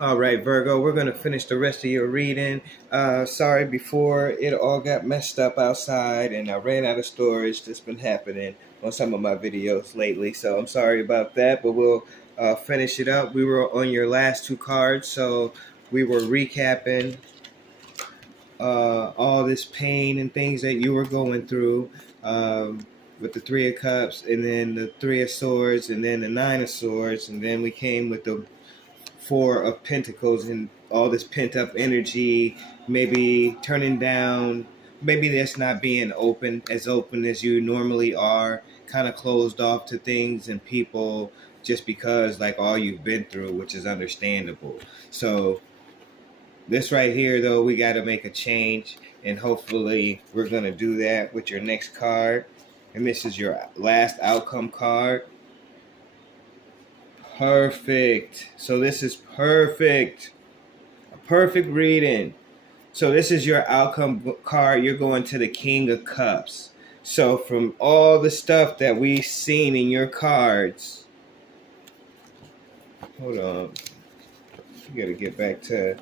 All right, Virgo, we're going to finish the rest of your reading. Sorry, before it all got messed up outside and I ran out of storage. That's been happening on some of my videos lately. So I'm sorry about that, but we'll finish it up. We were on your last two cards, so we were recapping all this pain and things that you were going through with the Three of Cups and then the Three of Swords and then the Nine of Swords. And then we came with the Four of Pentacles and all this pent up energy, maybe turning down, maybe that's not being open as you normally are, kind of closed off to things and people just because like all you've been through, which is understandable. So this right here though, we got to make a change, and hopefully we're going to do that with your next card. And this is your last outcome card. Perfect. So this is perfect. A perfect reading. So this is your outcome card. You're going to the King of Cups. So from all the stuff that we've seen in your cards, hold on. You got to get back to,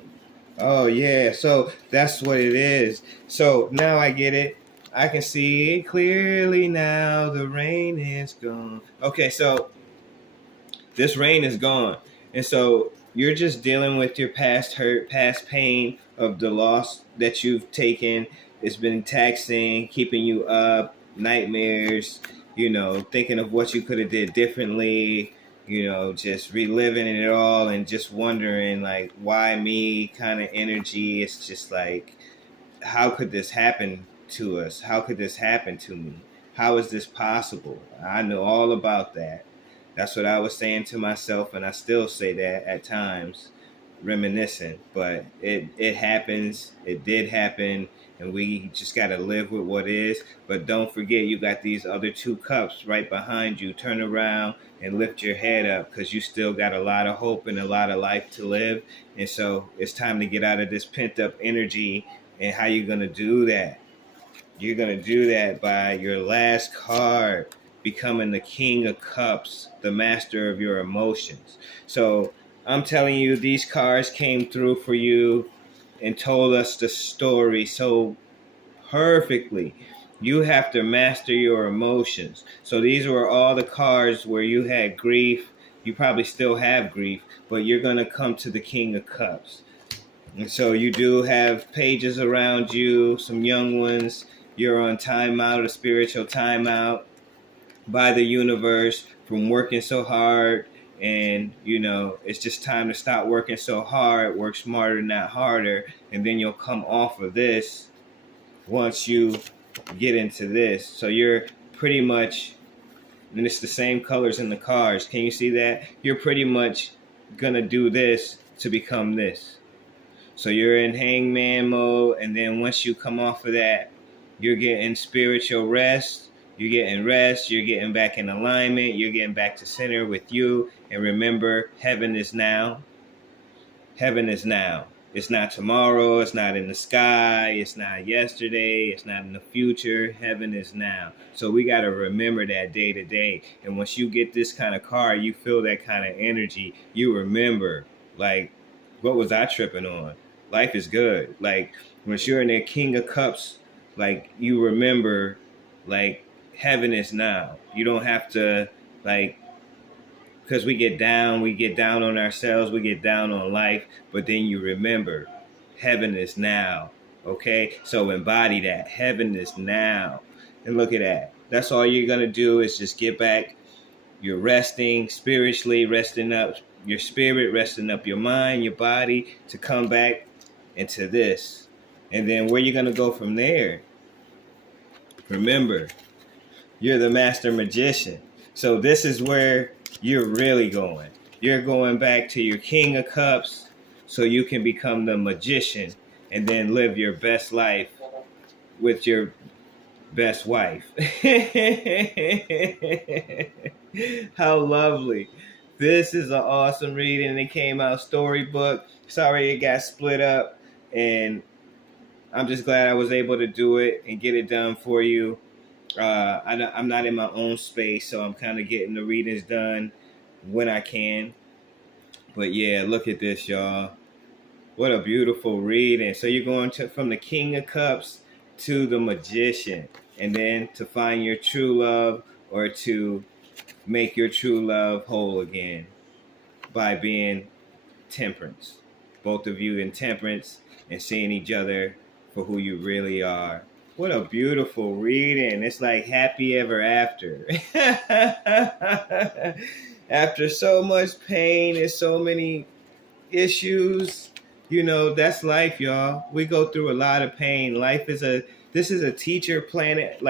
oh yeah. So that's what it is. So now I get it. I can see it clearly now. The rain is gone. Okay, so this rain is gone. And so you're just dealing with your past hurt, past pain of the loss that you've taken. It's been taxing, keeping you up, nightmares, thinking of what you could have did differently, just reliving it all and just wondering like why me kind of energy. It's just like, how could this happen to us? How could this happen to me? How is this possible? I know all about that. That's what I was saying to myself, and I still say that at times, reminiscing. But it happens. It did happen, and we just got to live with what is. But don't forget, you got these other two cups right behind you. Turn around and lift your head up, because you still got a lot of hope and a lot of life to live. And so it's time to get out of this pent-up energy. And how you going to do that? You're going to do that by your last card, becoming the King of Cups, the master of your emotions. So I'm telling you, these cards came through for you and told us the story so perfectly. You have to master your emotions. So these were all the cards where you had grief. You probably still have grief, but you're going to come to the King of Cups. And so you do have pages around you, some young ones. You're on timeout, a spiritual timeout by the universe from working so hard. And, it's just time to stop working so hard, work smarter, not harder. And then you'll come off of this once you get into this. So you're pretty much, and it's the same colors in the cards. Can you see that? You're pretty much going to do this to become this. So you're in hangman mode, and then once you come off of that, you're getting spiritual rest. You're getting rest. You're getting back in alignment. You're getting back to center with you. And remember, heaven is now. Heaven is now. It's not tomorrow. It's not in the sky. It's not yesterday. It's not in the future. Heaven is now. So we got to remember that day to day. And once you get this kind of card, you feel that kind of energy. You remember, like, what was I tripping on? Life is good. Like, once you're in that King of Cups, like, you remember, like, heaven is now. You don't have to, like, because we get down on ourselves, we get down on life, but then you remember, heaven is now. Okay? So embody that. Heaven is now. And look at that. That's all you're going to do is just get back. You're resting spiritually, resting up your spirit, resting up your mind, your body, to come back into this. And then where you're going to go from there, remember, you're the master magician. So this is where you're really going. You're going back to your King of Cups so you can become the magician and then live your best life with your best wife. How lovely. This is an awesome reading. It came out storybook. Sorry it got split up, and I'm just glad I was able to do it and get it done for you. I'm not in my own space, so I'm kind of getting the readings done when I can. But yeah, look at this, y'all. What a beautiful reading. So you're going to from the King of Cups to the Magician, and then to find your true love, or to make your true love whole again by being temperance. Both of you in temperance and seeing each other for who you really are. What a beautiful reading. It's like happy ever after. After so much pain and so many issues, that's life, y'all. We go through a lot of pain. This is a teacher planet.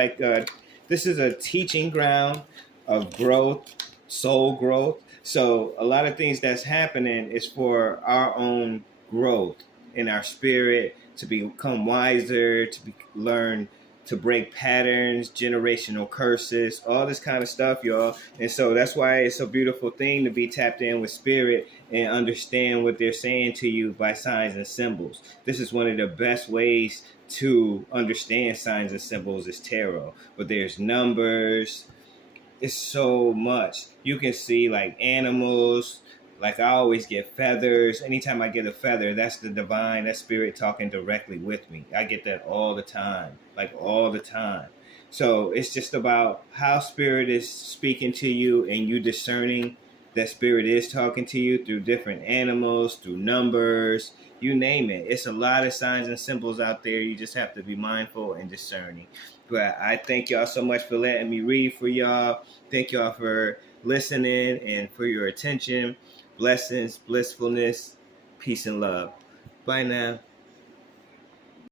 This is a teaching ground of growth, soul growth. So a lot of things that's happening is for our own growth in our spirit, to become wiser, learn to break patterns, generational curses, all this kind of stuff, y'all. And so that's why it's a beautiful thing to be tapped in with spirit and understand what they're saying to you by signs and symbols. This is one of the best ways to understand signs and symbols is tarot. But there's numbers. It's so much. You can see like animals. Like I always get feathers. Anytime I get a feather, that's the divine, that spirit talking directly with me. I get that all the time, like all the time. So it's just about how spirit is speaking to you, and you discerning that spirit is talking to you through different animals, through numbers, you name it. It's a lot of signs and symbols out there. You just have to be mindful and discerning. But I thank y'all so much for letting me read for y'all. Thank y'all for listening and for your attention. Blessings, blissfulness, peace, and love. Bye now.